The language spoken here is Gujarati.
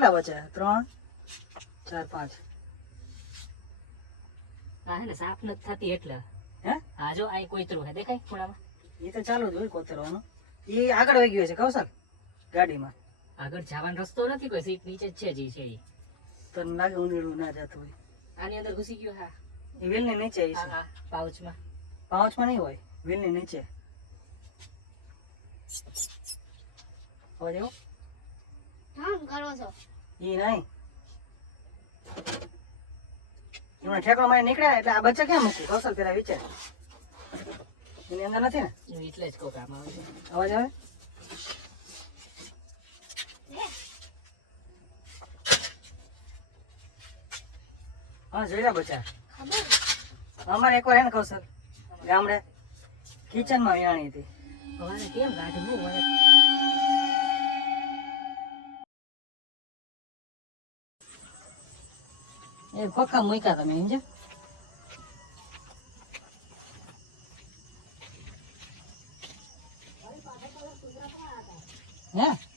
કેટલા બચ્યા 3 4 5 આ હે ને સાફ નથી થતી એટલે હે આ જો આ કોઈતરું હે દેખાય ખૂણામાં એ તો ચાલુ જ હોય કોતરવાનું એ આગળ વહી ગયો છે કૌશલ ગાડીમાં આગળ જવાનો રસ્તો નથી કોઈ સીટ નીચે જ છે જી છે ઈ. તો લાગે ઊંધેડું ના જતું હોય આની અંદર ઘૂસી ગયો હા એ વ્હીલની નીચે છે હા પાઉચમાં પાઉચમાં નહીં હોય વ્હીલની નીચે હવે જેવો કામ કરો છો એ નહીં એમાં ઠેકડો મારી નીકળ્યા એટલે આ બચ્ચા ક્યાં મૂકું કૌશલ પેલા વિચાર એની અંદર નથી ને એટલે જ કોક આમ આવે છે અવાજ આવે હા જોયા બચ્ચા ખબર અમારે એકવાર હે ને કૌશલ ગામડે કિચનમાં વિયાણી હતી હવે કેમ કાઢવું મને એ ખોખા મૂક્યા તમે સમજ્યા હે